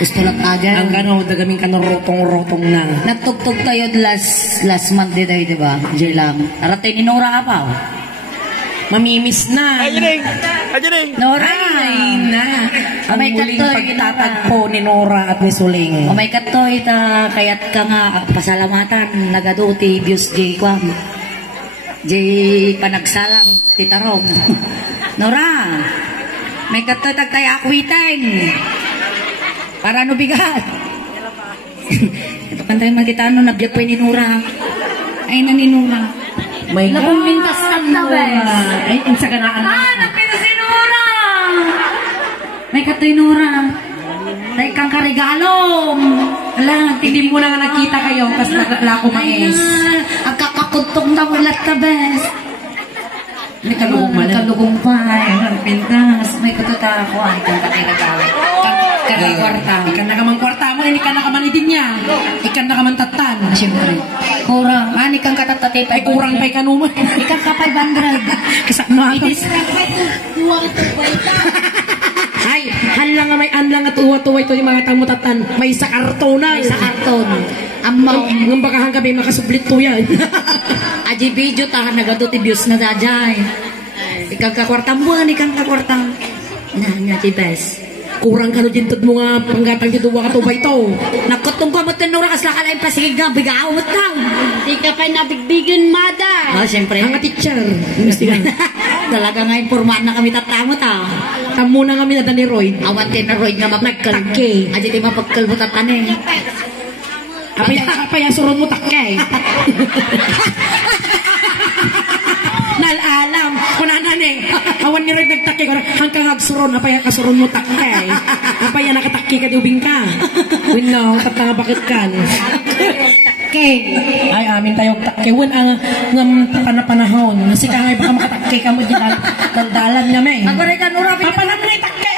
Gusto lang agad. Ang kano, dagaming kanorotong-rotong na. Nagtugtog tayo last month din tayo, diba? Diyan lang. Arating inura ka pa. Mamimiss na. Ajining. Nora! Ay na. Ang May muling katoy, pagtatagpo ni Nora at ni Suling. O may katoy, kaya't ka nga pasalamatan. Nagaduti, views J. Kwam. J. Panagsalang, titarong. Nora! May katoy, tagtaya akwitin. Para ano bigat? Ito kantayin magkita ano, nabiyag pa ni Nora. Ay na ni Nora. May Labong mintas at tawes. Ay, ang saganaan. Napito si Nora! May katoy Nora. Tay kang karigalom. Ala, hindi mo na nga nakita kayo kasi naglako mais. Ang kakakuntong na ulat ka, bes. May kalugong man. Kalugong pa. Ang pintas. May katuta ako. Ay, kang patay na gawin. Kwarta. Ikan na kamang kwarta mo, ikan na kaman idin niya. Ikan na kaman tatan. Siyempre. Kurang. Ani kang katatati pa. Ay, kurang pa'y kanuman. Ikang ka 500. Kisak na ako. Itis na pa. Duwang tuwalta. Ay, hanlang nga may anlang at uwa-tuwa ito yung mga tamutatan. May sa kartona. May sa karton. Amaw. Ng bakahan kami makasublit to yan. Aji video tahan nagaduti views na dajay. Ikang kakwartang buwan, ikang kakwartang. Nga, bes. Kurang ka no dintod mo nga panggatang dito waka to ba ito. Nakutong ko mo tinura kasla ka lang pasigig nga bigaw mo tang. Di ka pa nabigbigan, mada. Oh, siyempre. Ang teacher. Investigan. Talaga nga informat na kami tatamot Tamo na kami na Daniroid. Awan tinaroid nga mapagkalke. Aji di mapagkalbot at tanin. Apaya suron mo takke. Nalalam. Kunanan Awan ni Roy nagtakke ko. Hanggang agsuron. Apaya kasuron mo takke. Apaya nakatakke ka di ubing ka. Wino, tatanga bakit kan. Okay. Ay, amin tayo takke. Win ang panapanahon. Kasi ka nga baka makatakke ka mo dyan. Daldalan nga may. Agore ka nura. Papanan na takke.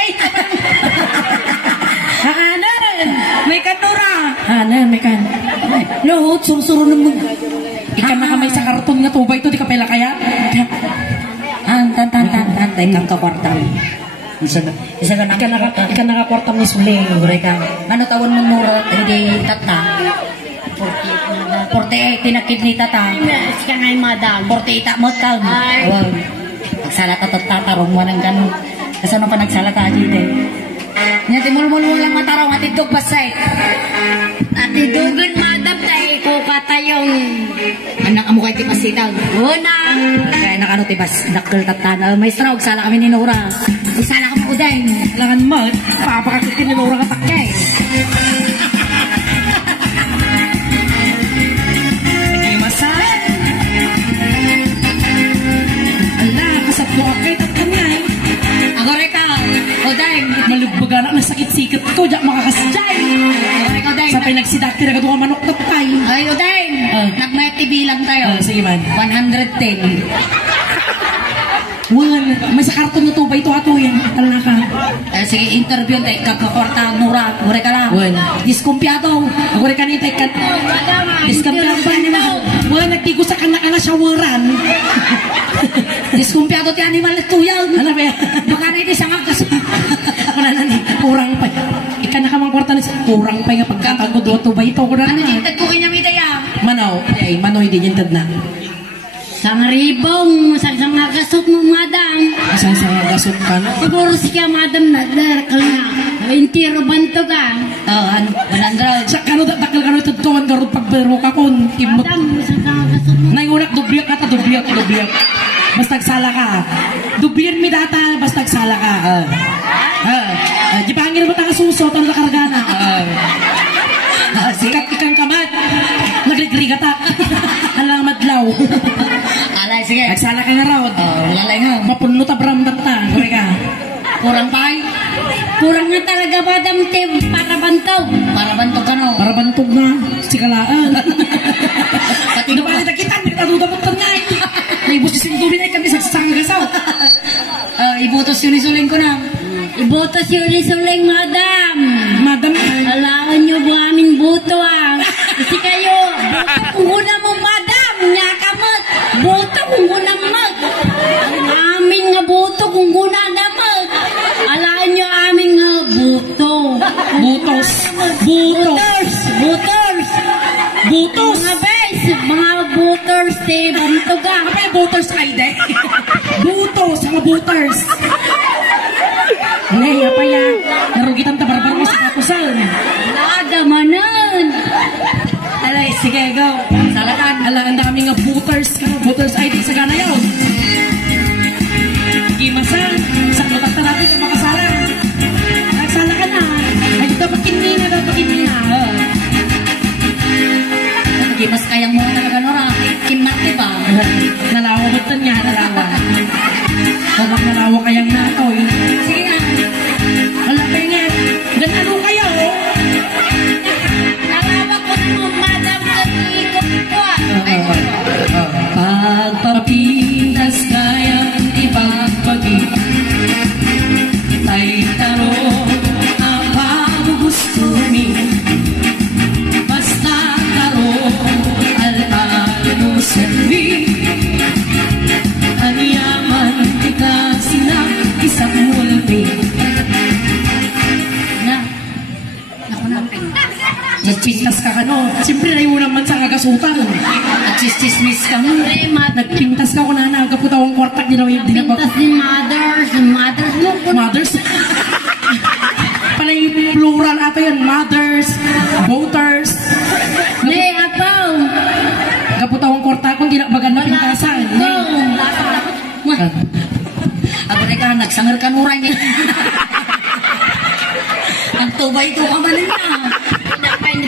Hanan. May kanura. Hanan, may kan. Lohot, surusuron mo. Ikan na kamay sa karton nga tuba ito, di ka pala kaya? Tan, tay kang kakwartang. Isa ka Ikan nakakwartam ni Suling. Agore ka. Ano tawon mo nura? Hindi tata. 48 tinakid ni tata. Siya nga'y madam. 48 mo ka. Wow. Nagsalata tatarong mo ng ganun. Kasi ano pa nagsalata dito eh. Nyati mulmul lang matarong at itog pasay. Ati dugan, madam, tayo ko katayong. Anak amo kay tipasitaw. Una. Kaya nakano tibas nakkel tatana. May straw sala kami ni Nora. Sala ka mo udeng. Langan mo, papakakitin ni Nora katakay. Hindi masal. Ala, kasat mo akay tatangay. Agore ka. Udeng. Malugbaga na sakit sikat ko, diyak makakasadyay. Agore ka udeng. Sa pinagsidakti na gaduha manok na takay. Ay udeng. Nagmayat TV lang tayo. Sige man. 110. Wan, may sa karton na to ba ito ato yan? Tala ka. Sige, interview tayo. Kakakwarta Nora. Agore ka lang. Wan. Diskumpiyado. Agore ka na ito. Diskampiado pa niya na. Wan, nagtigo sa kana-kana shawaran. Diskumpiyado ti animal na tuyaw. Ano ba yan? Baka na ito siyang agas. Kurang pa. Ika na ka mga kwarta na kurang pa nga pagkatagod to ba ito? Ano jintad ko kanya midaya? Manaw. Ay, manaw hindi jintad na. Sang ribong, sang gasot mo, madam. Asang sa gasot ka na? Siguro siya, madam, nadarakal na. Intiro banto ka. Ano? 100. Sa kano dakal kano ito kawan garot pagbero ka kon imot. Madam, sang gasot mo. Nayunak dubliak ka ta dubliak. Basta sala ka. Dublian mi data basta sala ka. Di pangil mo ta kasuso tan nakargana. Sikat ikang kamat. Nagligri ka ta. Alang madlaw. Alay, sige. Nagsala ka nga raw. Lalay nga. Mapuno ta bramdat ta. Kore ka. Kurang pay. Kurang nga talaga, madam, para banto. Para bantog ka no. Para bantog na. Sikalaan. Pati Ino pa kita kita. Nagtadudapat ta nga. Naibos si Sindubin ay kami sa gasaw. Ibutos yun isuling ko na. Ibotos yung lisuling, madam. Madam. Alaan nyo po aming buto, Kasi kayo, buto kung una mo, madam. Nyakamot. Buto kung una mag. Amin nga buto kung una na mag. Alaan nyo aming nga buto. Butos. Butos. Buters. Butos. Mga bes, mga buters, bantuga. Apa yung butters ay de? Butos, mga butters. Alay, apa yan? Narugitan tabarbar mo sa kapusan. Lada manan. Alay, sige, go. Salakan. Ala, ang daming nga butters. Butters ay di sa gana yun. Gimasan, sa lutak na natin kung makasala. Nagsala ka na. Ay, dapat kinina, dapat kinina. Hindi mas kayang mo talaga, Nora. Kimarte ba? Nalawa mo ito niya, nalawa. Habang nalawa kayang natoy. Sige na. Wala kayo nga. Ganano kayo? Nalawa ko na mo, madam, sa ikot ko. Pagpapintas kayang ipagbagi ay taro apa mo gusto mi basta taro al-alo servi anyaman tika sila isang mulpi na naku namping Nagpintas ka ka, no? Siyempre, na naman sa kagasutan. at chismis ka mo Nagpintas ka ko na nagkaputawang kwartak din ako Pintas ni mothers mo. Mothers? Panay plural ato yan. Mothers, voters. Ne, apaw. Nagkaputawang kwartak kung ginakbagan na pintasan. Go. Aba ka, nagsangar ka nuray niya. Ang tubay ko ka man niya.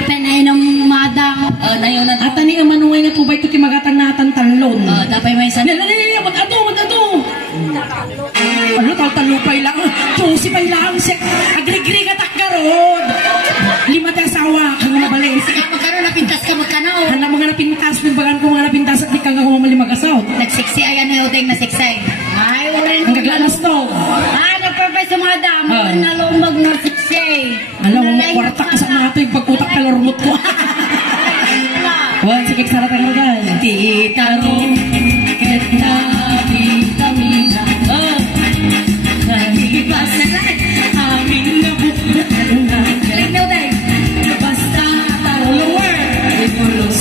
Pinay ng madam. Na yun na. At ani ang manungay nga tubay ito timagatang natan talon. Tapay may san. Nalala, mat-ado. Ano, talupay lang. Tusipay lang. Agri-gri ka takgarod. Lima tayo asawa. Kang mabalay. Magkaroon na pintas ka magkanaw. Handa mga napintas. Bagan ko mga napintas at di kang ako malimagasot. Nagsiksi ayan na yung na siksay. Ay, wala Ang gaglanas to. nagpapay sa madam. Ah. Nalumbag na siksay. Alam mo, kwartak ka sa mga ito. Yung pag-utak ka lormot ko. Wan, sige, sarap ang ragal. Titaro, kita vitamina. Nalibas na lang. Aming nabuklat na. Galing na uday. Basta taro. Lower. Ipulos.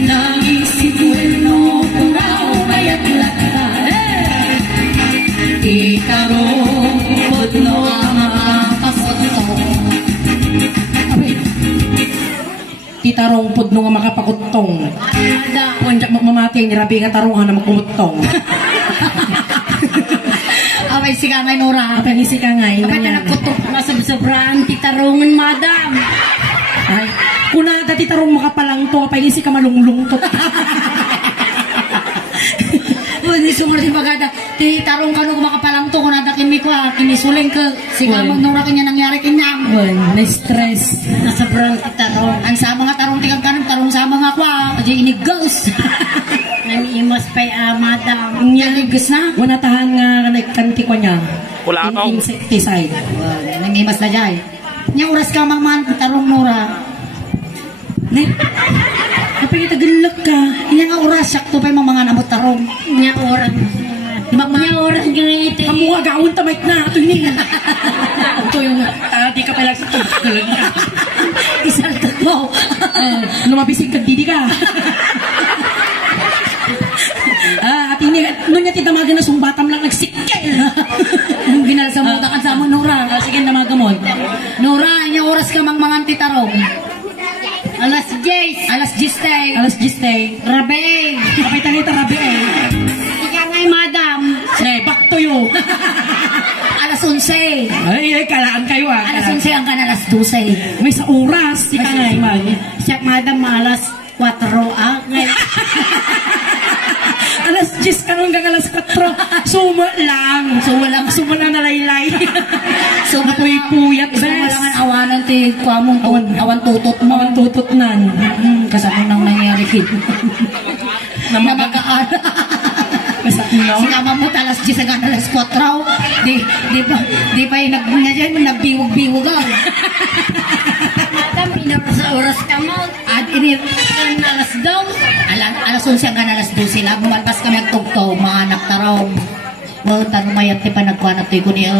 Nagisip mo kung raw mayat lata. Titaro, putno ang mga pasoto. Titarong pudno nga makapakutong. Kung diyak mamati, nirabi nga tarungan na magkumuttong. Away si Kamay Nora. Apa ni si Kangay? Kapag Nanyan. nakutok na sa sobrang titarungan madam. Ay, kuna dati tarong makapalang to, apa ni si kamalunglungtot. Hindi sumur si Bagada. Ti tarong kanu kumakapalang to kung nadakin mi ko kinisuling ka. Si Kamay Nora kanya nangyari kanyang. Wan, na-stress. Na sobrang titarong. Ang sa mga tarong tigang kanan, tarong sa mga kwa. Kaya inigos. Naniimas pa'y madam. Inigos na. Wana tahan nga nagkanti ko niya. Wala ako. Insecticide. Nangimas na jay. Nya oras ka man tarong Nora. Ne? Apa yung tagalak ka? Inya nga oras sakto pa yung mga namot tarong. Nya orang. Nya orang ganito. Kamu nga gawin tamay na. Ito yun. Ito yung di ka pala sa tagalak ka. Isaltat mo. Lumabising ka, didi ka. At ini, nung niya titamagan na sumbatam lang nagsikay. Nung ginalasa mo takan sa mo Nora. Sige na mga gamon. Nora, inya oras ka mang mga titarong. Alas 10. Alas 10 tay. Alas 10 day. Rabe. Kapay tayo tarabi eh. Ika ngay madam. Say, back to you. Alas 11. Ay, kalaan kayo ah. Alas Kalaan. 11 ang kan alas 12. May sa oras. Si Kangay, man. Siya madam alas 4. Ngayon. Alas 10 ka hanggang alas 4. Suma lang. Suma lang na laylay. So, Napuy-puyat, Isa bes. mo lang ang awanan ti kuamong awan tutot mo. Mawan tutot nan. Kasama nang nangyari kid. Na mag-aara. Kasat no? Si kama mo talas 10 hanggang alas 4. Di pa yung nagbiwag-biwag ah. Madam, inaras sa oras ka mo. At ini Alas 2. alas 11 hanggang alas 12 sila. Bumalpas kami ang tugtog, mga anak taraw. Well, tanong mayat ti pa nagkuhanap ti ko niya.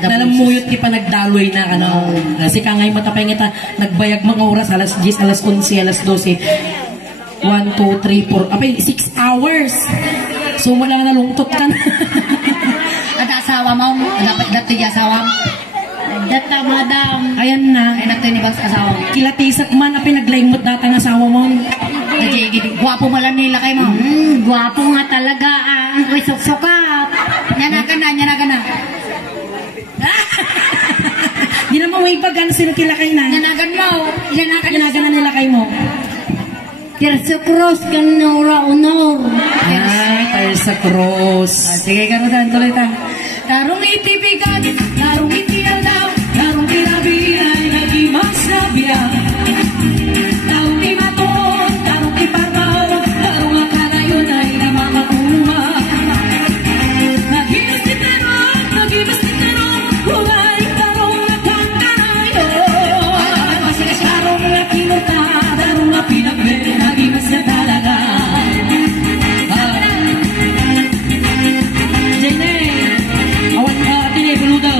Nalamuyot ti pa nagdaloy na ano. Kasi ka ngay matapay nga nagbayag mga oras alas 10, alas 11, alas 12. 1, 2, 3, 4. Apay 6 hours. So wala na lungtot ka na. Ada asawa mo? Dapat dati asawa mo? Data, madam. Ayan na. Ay nato ni bang asawa mo? Kilatisak man apay naglaymot data ng asawa mo. Guwapo mo lang nila kay mo. Gwapo nga talaga. Ang sukat. Nyanagan na. Di naman may pagano sila kilakay na. Nyanagan mo. Ginaga na nila kay mo. Tirso cross kan Nora Honor. Tersa Cruz. Sige, karutan, tuloy ta. Tarong itibigan, tarong itialaw, tarong tirabi ay nag-imasabya. Tarong timaton, tarong tiparbaw, tarong akalayon ay namamaguma. Nag-imas titarong, hugay, tarong nakakalayo. Tarong nakinuta, tarong napinagbe, nag-imas na talaga. Jene, awan ka, tinay buludaw.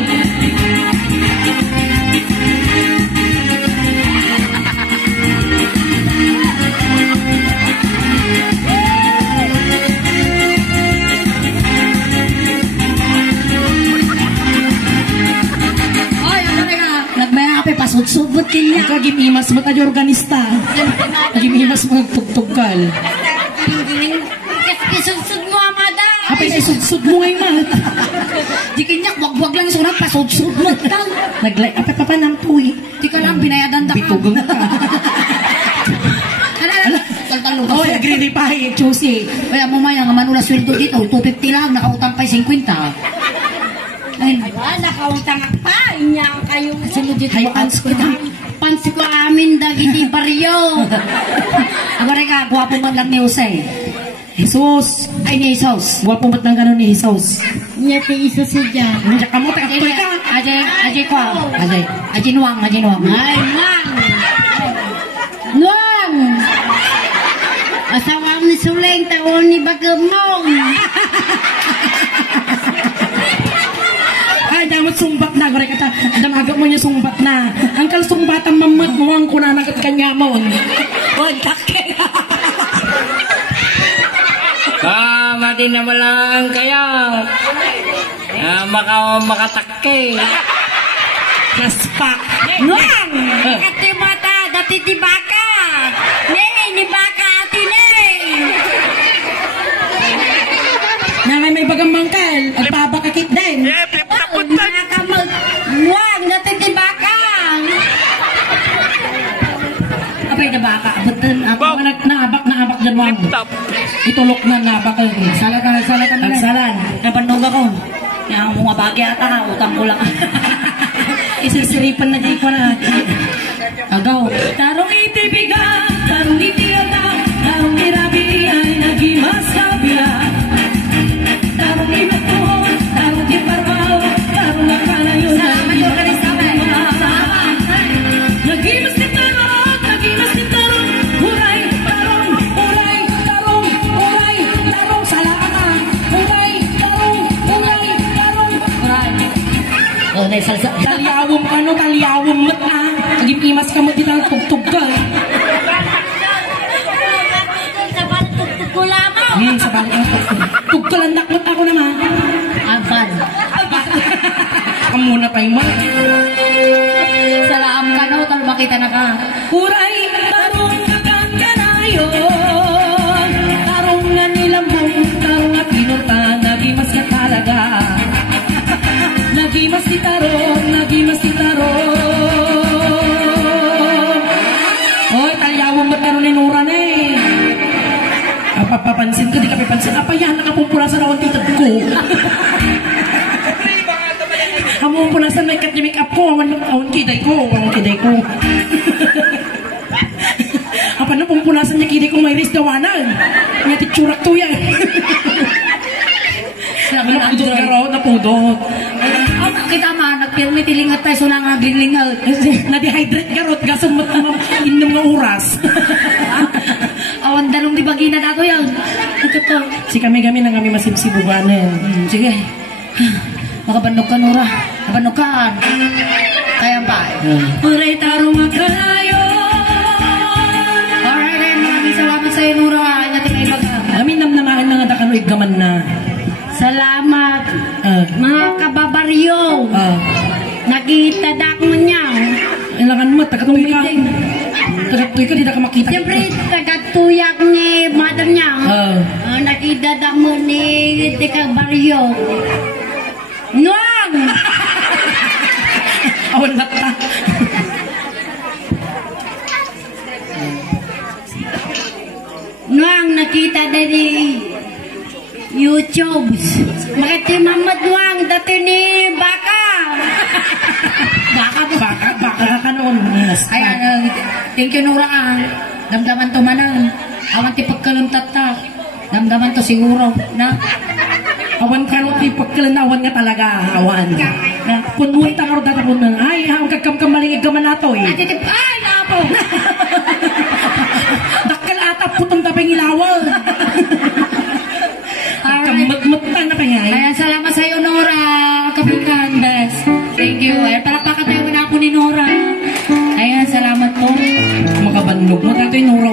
Nagmayapi, pasud-subot kanya. Kagimimas mo tayo organista. Kagimimas mo nagtugtugkal. Kisudsud mo, madam. Apay isudsud mo ngay man. Di kanya, wag-wag lang sunod, pasud-sud mo. Naglay, apay papanampuy. Di ka lang, binayadan da ka. Bitugang ka. Taltalong ka. Oh, agree-repay, Chusi. Kaya mamaya nga manula sweldo dito, 250 lang, nakautang pa 50. Ay, Nakautang pa. Inya kayo. sunod dito, Ay, pants ko ito. Pants ko amin dagi di baryo. Agora ka, guwapo man lang ni Jose. Jesus. Ay, ni Jesus. Guwapo mat ng gano'n ni Jesus. Nya ti isa siya. Nandiyan ka mo, takaptoy ka. Ajay ko. Ajay nuwang. Ay, Mang. Nuang. Asawa ni Suleng taon ni Bagamong. Ay, damot sumbat na. Gore kata, damaga mo niya sumbat na. Ang kalsumbatan mamad mo ang kunanagat kanya mo. Huwag takil. Mati na malang kaya. Makatakke. Naspak. Nuang. Kati mata dati di baka. Nei ni baka ati nei. Nangay may bagang mangkal. Agpabakakit din. Nakakamag. Nuang dati di baka. Apay na baka. Abutan. Naabak dyan mo. Itulok na nabak. Salatan na. Nagsalan. Napandog ako. Yang mga bagay ata ka, utang ko lang. Isisiripan na di ko na. Agaw. Tarong itibigan, tarong itiyata, tarong irabi ay nag-imasabya. Tarong inutuhon, tarong iparbaw, tarong akalayo na nag-imas ni tarong, huray, tarong, salaama, huray, oh, may salsa. Talyawom mat na. Nagipimas ka mo dito ang tugtog ka. Sabar tuktuk ko lamang. Ngayon sa bangin. Tugkalandak mat ako naman. Aban. Ang muna pa yung mat. Salaam ka no, tal makita na ka. Huray, tarong kakangkanayon. Tarong nga nilambong, tarong at pinunta. Nagimas ka talaga. Nagimas si tarong. Hoy, talyawang ba't meron ni Nora na eh. Papansin ko, di ka pipansin. Apayan, nakapumpula sa rawan titad ko. Hamumpunasan may kat make up ko. Awan kiday ko. Apa na pumpunasan niya kiday ko may ris dawanan. May titsurak to yan. Napudot ka raw, napudot. Kita man, nagpirmi tilingat tayo so nga glinlingal. Na-dehydrate ka raw, gasumot na inom nga oras. Awan dalong di bagina na ako yan. Si kami na kami masimsibuganan. Sige. Makabandog ka, Nora. Kabandog ka. Kaya pa. Uray tarong magkalayo. Alright, maraming salamat sa iyo, Nora. Ingat kayo baga. Amin namnamaan mga dakanoy gaman na. Salamat, mga kababaryo. Nakita dak mo niya. Ilangan mo, tagatuloy ka. Tagatuloy ka, di na ka makita. Siyempre, tagatuyak ni madam niya. Nakita dak mo ni Tika Baryo. Nuang! Awan lata. Nuang, nakita dari YouTube. Makati Mamad Nuang, dati ni Baka. Baka ka noon. Ayan, thank you, Nora. Damdaman to manang. Awan ti pagkaluntat ta. Damdaman to siguro. Na? Awan ka rin, pagkalanawan nga talaga. Awan. Punmunta ka rin datapon ng, ay, ang kagkam-kamalingig gaman nato eh. Ay, napo. Dakal ata, putong tapay ngilawal. Magmutang na kaya eh. Ayan, salamat sa iyo, Nora. Kapitan, best. Thank you. Ayan, palakpakan tayo na po ni Nora. Ayan, salamat po. Makabandog mo, tayo Nora.